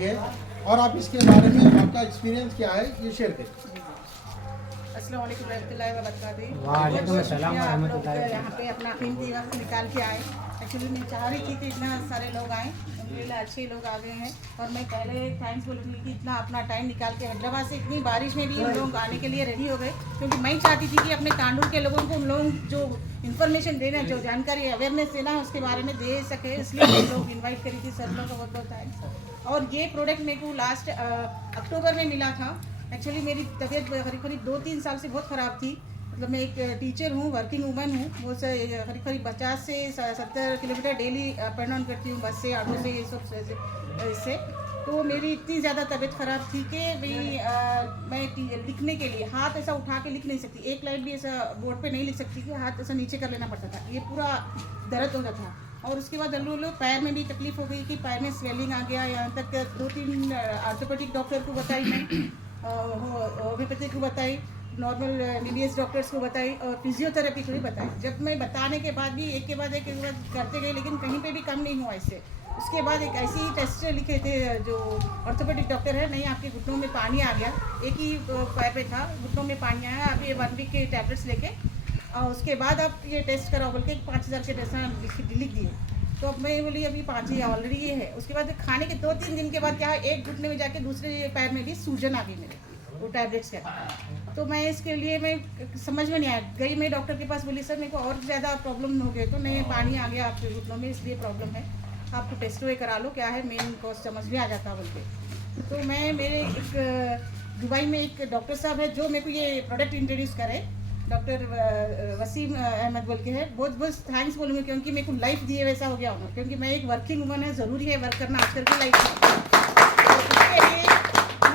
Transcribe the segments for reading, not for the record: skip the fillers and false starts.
है और आप इसके बारे में आपका एक्सपीरियंस क्या है ये शेयर करें। अस्सलाम वालेकुम रहमतुल्लाहि व बरकातहू। वालेकुम अस्सलाम व आप लोग रहमतुल्लाहि। यहाँ पे अपना कीमती वक्त निकाल के आए। एक्चुअली मैं चाह रही थी कि इतना सारे लोग आए, अल्हम्दुलिल्लाह अच्छे लोग आ गए हैं। और मैं पहले थैंक्स बोलूँगी कि इतना अपना टाइम निकाल के हैदराबाद से इतनी बारिश में भी हम लोग आने के लिए रेडी हो गए, क्योंकि मैं चाहती थी कि अपने तांडुल के लोगों को उन लोग जो इन्फॉर्मेशन देना, जो जानकारी अवेयरनेस देना है उसके बारे में दे सके, इसलिए हम लोग इन्वाइट करी थी। सर लोग का बहुत बहुत थैंक्स। और ये प्रोडक्ट मेरे को लास्ट अक्टूबर में मिला था। एक्चुअली मेरी तबीयत करीब 2-3 साल से बहुत ख़राब थी। मतलब मैं एक टीचर हूँ, वर्किंग वूमन हूँ। वो से करीब 50 से 70 kilometre daily up and down करती हूँ, बस से, ऑटो से, ये सब इससे। तो मेरी इतनी ज़्यादा तबीयत ख़राब थी कि मैं लिखने के लिए हाथ ऐसा उठा के लिख नहीं सकती, एक लाइन भी ऐसा बोर्ड पे नहीं लिख सकती कि हाथ ऐसा नीचे कर लेना पड़ता था। ये पूरा दर्द होता था। और उसके बाद लो पैर में भी तकलीफ़ हो गई कि पैर में स्वेलिंग आ गया। यहाँ तक 2-3 ऑर्थोपेडिक डॉक्टर को बताई मैं, होम्योपैथिक को बताई, नॉर्मल MBBS डॉक्टर्स को बताई और फिजियोथेरेपी को भी बताई। जब मैं बताने के बाद भी एक के बाद करते गए, लेकिन कहीं पे भी कम नहीं हुआ इससे। उसके बाद एक ऐसी ही टेस्ट लिखे थे जो ऑर्थोपेडिक डॉक्टर है, नहीं आपके घुटनों में पानी आ गया, एक ही पैर पे था, घुटनों में पानी आया, आप ये 1 वीक के टैबलेट्स लेके और उसके बाद आप ये टेस्ट कराओ बोल के 5000 के टेस्ट लिख दिए। तो अब मैं बोली अभी 5 ही ऑलरेडी ये है। उसके बाद खाने के 2-3 दिन के बाद क्या है, एक घुटने में जाके दूसरे पैर में भी सूजन आ गई मेरे, वो टैबलेट्स का। तो मैं इसके लिए मैं समझ में नहीं आया, गई मैं डॉक्टर के पास, बोली सर मेरे को और ज़्यादा प्रॉब्लम हो गए, तो नहीं पानी आ गया आपके घुटनों में, इसलिए प्रॉब्लम है, आपको टेस्ट वे करा लो, क्या है मेन कॉज समझ में आ जाता बोल के। तो मैं मेरे एक दुबई में एक डॉक्टर साहब है जो मेरे को ये प्रोडक्ट इंट्रोड्यूस करे, डॉक्टर वसीम अहमद बोल के है। बहुत बहुत थैंक्स बोलूँगी, क्योंकि मेरे को लाइफ दिए वैसा हो गया हूँ, क्योंकि मैं एक वर्किंग वूमन है, ज़रूरी है वर्क करना आजकल की लाइफ में। उसके लिए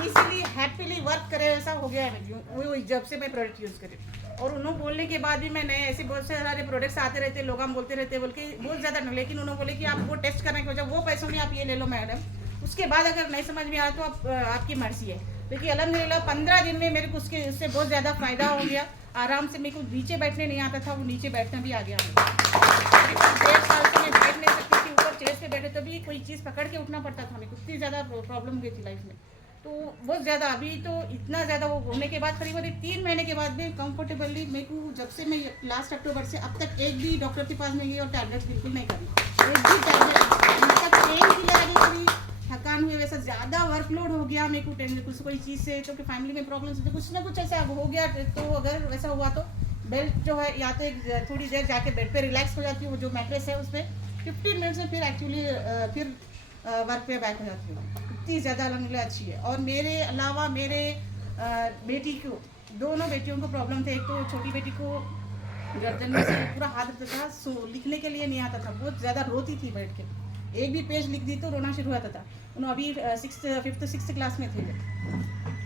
इजीली हैप्पीली वर्क करे वैसा हो गया है वो जब से मैं प्रोडक्ट यूज़ करी। और उन्होंने बोलने के बाद भी मैं नए ऐसे बहुत सारे प्रोडक्ट्स आते रहते, लोग हम बोलते रहते बोल के बहुत ज़्यादा नहीं, लेकिन उन्होंने बोले कि आप वो टेस्ट करने के वजह वो पैसों में आप ये ले लो मैडम, उसके बाद अगर नहीं समझ में आया तो आपकी मर्जी है। लेकिन अल्हम्दुलिल्लाह 15 दिन में मेरे को उससे बहुत ज़्यादा फ़ायदा हो गया। आराम से, मेरे को नीचे बैठने नहीं आता था, वो नीचे बैठना भी आ गया। 1.5 साल से मैं बैठ नहीं सकती थी, ऊपर चेयर पे बैठे तो भी कोई चीज़ पकड़ के उठना पड़ता था, मेरे को इतनी ज़्यादा प्रॉब्लम हुई थी लाइफ में। तो बहुत ज़्यादा, अभी तो इतना ज़्यादा वो होने के बाद करीब 3 महीने के बाद भी कंफर्टेबली मेरे को, जब से मैं लास्ट अक्टूबर से अब तक एक भी डॉक्टर के पास नहीं गई और टैबलेट्स बिल्कुल नहीं करी, एक भी टैबलेट, पेन किलर आगे कभी थकान हुई, वैसा ज़्यादा वर्कलोड हो गया मेरे को कुछ कोई चीज़ से, तो कि फैमिली में प्रॉब्लम से कुछ ना कुछ ऐसा हो गया। तो अगर वैसा हुआ तो बेल्ट जो है, या तो थोड़ी देर जाके बेड पे रिलैक्स हो जाती हूँ, जो मैट्रेस है उस पर 15 मिनट्स में फिर एक्चुअली फिर वर्क पे बैक हो जाती हूँ। इतनी ज़्यादा अल्हम्दुलिल्लाह अच्छी है। और मेरे अलावा मेरे बेटी को, दोनों बेटियों को प्रॉब्लम थे। एक तो छोटी बेटी को गर्दन में से पूरा हाथ रहता था, सो लिखने के लिए नहीं आता था, बहुत ज़्यादा रोती थी बैठ के, एक भी पेज लिख दी तो रोना शुरू होता था। उन्होंने अभी 5th-6th क्लास में थे,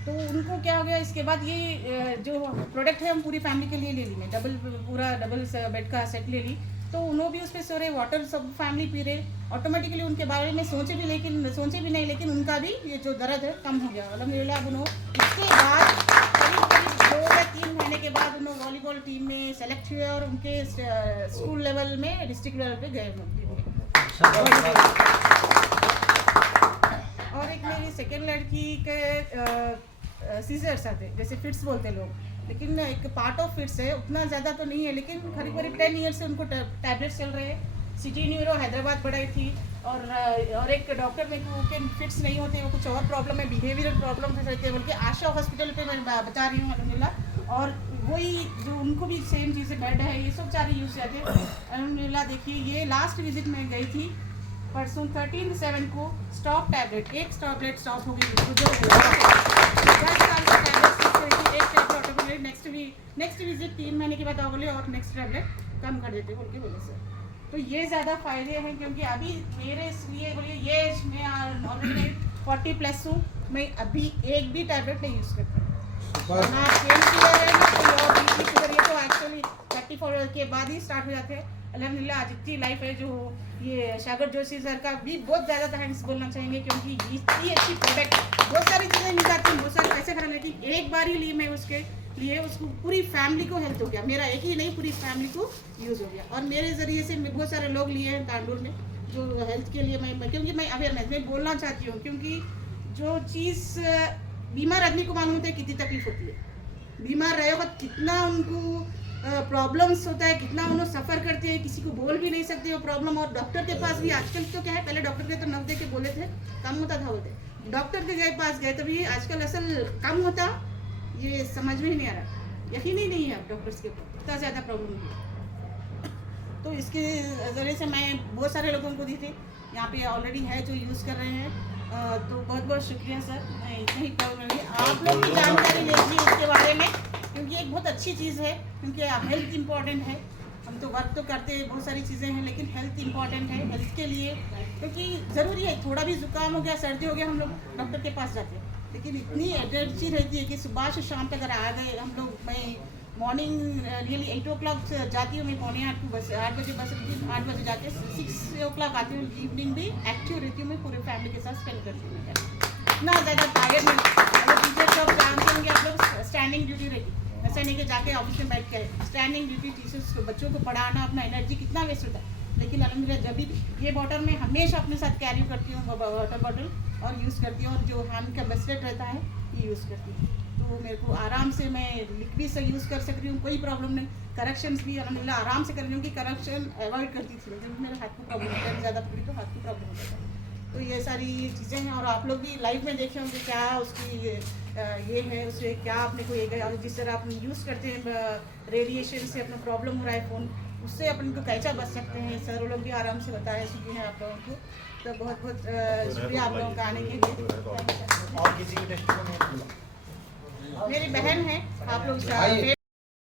तो उनको क्या हो गया। इसके बाद ये जो प्रोडक्ट है हम पूरी फैमिली के लिए ले ली, मैं पूरा डबल बेड का सेट ले ली। तो उन्होंने भी उस पर सो रहे, वाटर सब फैमिली पी रहे, ऑटोमेटिकली उनके बारे में सोचे भी नहीं, लेकिन उनका भी ये जो दर्द है कम हो गया अल्हम्दुलिल्लाह। अब उन्होंने इसके बाद करीब 2 या 3 महीने के बाद उन्होंने वॉलीबॉल टीम में सेलेक्ट हुए और उनके स्कूल लेवल में, डिस्ट्रिक्ट लेवल पे गए। और एक मेरी सेकेंड लड़की के सीजर्स आते, जैसे फिट्स बोलते लोग, लेकिन एक पार्ट ऑफ फिट्स है, उतना ज़्यादा तो नहीं है, लेकिन करीब 10 ईयर से उनको टैबलेट्स चल रहे हैं। सिटी न्यूरो हैदराबाद पढ़ाई थी। और एक डॉक्टर में के फिट्स नहीं होते, वो कुछ और प्रॉब्लम है, बिहेवियरल प्रॉब्लम रहते हैं, बल्कि आशा हॉस्पिटल पे मैं बता रही हूँ अल्हम्दुलिल्लाह। और वही जो उनको भी सेम चीज़ें, बेड है, ये सब सारी यूज़ जाते हैं अल्हम्दुलिल्लाह। देखिए ये लास्ट विजिट में गई थी परसों 13/7 को, स्टॉप टैबलेट, एक टैबलेट स्टॉप हो गई, जो 10 साल का टैबलेट, एक टैबलेट ऑटोमेटिक नेक्स्ट विजिट 3 महीने के बाद बोले और नेक्स्ट टैबलेट कम कर देते बोल के बोले सर। तो ये ज़्यादा फ़ायदे हैं, क्योंकि अभी मेरे लिए बोलिए ये एज में ऑलरेडी 40+ हूँ, मैं अभी एक भी टैबलेट नहीं यूज़ करती, ना पेन किलर है ना कोई और बीपी शुगर, ये तो एक्चुअली 34 के बाद ही स्टार्ट हो जाते हैं अल्हम्दुलिल्लाह। आज इतनी लाइफ है। जो ये सागर जोशी सर का भी बहुत ज़्यादा थैंक्स बोलना चाहेंगे, क्योंकि इतनी अच्छी प्रोडक्ट, बहुत सारी चीज़ें निकालती हूँ, बहुत सारे पैसे खराब, लेकिन एक बार ही ली मैं उसके लिए, उसको पूरी फैमिली को हेल्प हो गया, मेरा एक ही नहीं पूरी फैमिली को यूज़ हो गया। और मेरे ज़रिए से बहुत सारे लोग लिए हैं तांडुल में, जो हेल्थ के लिए मैं क्योंकि मैं अवेयरनेस में बोलना चाहती हूँ, क्योंकि जो चीज़ बीमार आदमी को मालूम होता है कितनी तकलीफ होती है, बीमार रहे वक्त कितना उनको प्रॉब्लम्स होता है, कितना उन्हें सफ़र करते हैं, किसी को बोल भी नहीं सकते वो प्रॉब्लम। और डॉक्टर के पास भी आजकल तो क्या है, पहले डॉक्टर के तो नब्बे के बोले थे कम होता था, बोलते डॉक्टर के पास गए तभी आजकल असल कम होता, ये समझ में ही नहीं आ रहा, यकीन ही नहीं है अब डॉक्टर्स के ऊपर, इतना ज़्यादा प्रॉब्लम है। तो इसके ज़रिए से मैं बहुत सारे लोगों को दी थी, यहाँ पे ऑलरेडी है जो यूज़ कर रहे हैं। तो बहुत बहुत शुक्रिया सर, मैं इतना ही कहूँगी, आप लोग भी जानकारी लीजिए इसके बारे में, क्योंकि एक बहुत अच्छी चीज़ है, क्योंकि हेल्थ इम्पॉर्टेंट है। हम तो वर्क तो करते हैं, बहुत सारी चीज़ें हैं, लेकिन हेल्थ इम्पॉर्टेंट है हेल्थ के लिए, क्योंकि ज़रूरी है, थोड़ा भी जुकाम हो गया, सर्दी हो गया, हम लोग डॉक्टर के पास जाते हैं, लेकिन इतनी एनर्जी रहती है कि सुबह से शाम तक अगर आ गए हम लोग, मैं मॉर्निंग रियली 8 o'clock जाती हूँ, मैं 7:45 को बस 8 बजे बस 8 बजे जाके 6 o'clock आती हूँ, इवनिंग भी एक्टिव रहती हूँ, मैं पूरे फैमिली के साथ स्पेंड करती हूँ। इतना ज़्यादा टायर्ड नहीं, टीचर सब जानते होंगे आप लोग, स्टैंडिंग ड्यूटी रहती, ऐसा नहीं कि जाके ऑफिस में बैठ कर, स्टैंडिंग ड्यूटी, टीचर्स को बच्चों को पढ़ाना, अपना एनर्जी कितना वेस्ट होता है, लेकिन अलहमदिल्ला जब भी ये बॉटल मैं हमेशा अपने साथ कैरी करती हूँ, वाटर बॉटल, और यूज़ करती हूँ, और जो हैंड का ब्रेसलेट रहता है ये यूज़ करती हूँ, तो मेरे को आराम से मैं लिख भी से यूज़ कर सक रही हूँ, कोई प्रॉब्लम नहीं। करेक्शंस भी अलहमदिल्ला आराम से कर रही हूँ, कि करेक्शन अवॉइड करती थी, लेकिन मेरे हाथ को प्रॉब्लम होता है, ज़्यादा पकड़ी तो हाथ को प्रॉब्लम होता है। तो ये सारी चीज़ें हैं, और आप लोग भी लाइव में देखे होंगे क्या उसकी ये है, उससे क्या आपने को ये, जिस तरह आप यूज़ करते हैं रेडिएशन से अपना प्रॉब्लम हो रहा है फ़ोन, उससे अपन को कैसा बच सकते हैं, सर वो लोग भी आराम से बताए चुके हैं आप लोगों को। तो बहुत बहुत शुक्रिया आप लोगों का आने के लिए। और किसी की टेस्ट मेरी बहन है, आप लोग